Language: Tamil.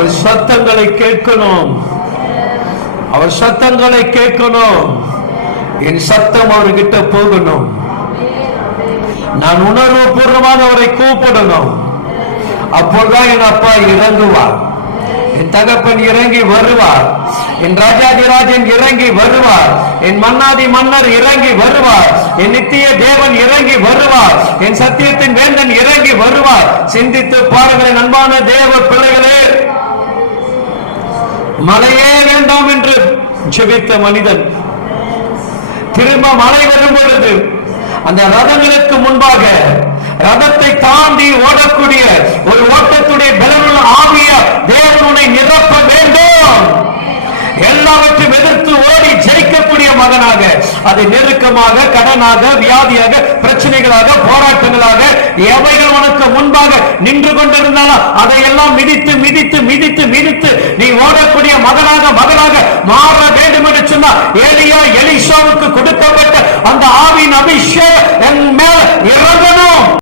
அவர் சத்தங்களை கேட்கணும். அவர் சத்தங்களை கேட்கணும். என் சத்தம் அவர்கிட்ட போகணும். நான் உணர்வு பூர்வமாக அவரை கூப்பிடணும். அப்போதான் என் அப்பா இறங்குவார், என் தகப்பன் இறங்கி வருவார், என் ராஜாதிராஜன் இறங்கி வருவார், என் மன்னாதி மன்னர் இறங்கி வருவார், என் நித்திய தேவன் இறங்கி வருவார், என் சத்தியத்தின் வேந்தன் இறங்கி வருவார். சிந்தித்து பாருங்கள் அன்பான தேவ பிள்ளைகளே. மழையே வேண்டாம் என்று ஜெபித்த மனிதன் திரும்ப மழை வரும் பொழுது அந்த ரதங்களுக்கு முன்பாக ரதத்தை தாண்டி ஓடக்கூடிய ஒரு ஓட்டத்துடைய பலனுள்ள ஆவிய தேவனுடைய நிரப்ப வேண்டும். எல்லாவற்றையும் எதிர்த்து ஓடி ஜெயிக்கக்கூடிய மகனாக, அது நெருக்கமாக, கடனாக, வியாதியாக, பிரச்சனைகளாக, போராட்டங்களாக, எவைகள் உனக்கு முன்பாக நின்று கொண்டிருந்தாலும் அதையெல்லாம் மிதித்து மிதித்து மிதித்து மிதித்து நீ ஓடக்கூடிய மகனாக மாற வேண்டும் என்று சொன்னால் எலியா எலிஷாவுக்கு கொடுக்கப்பட்ட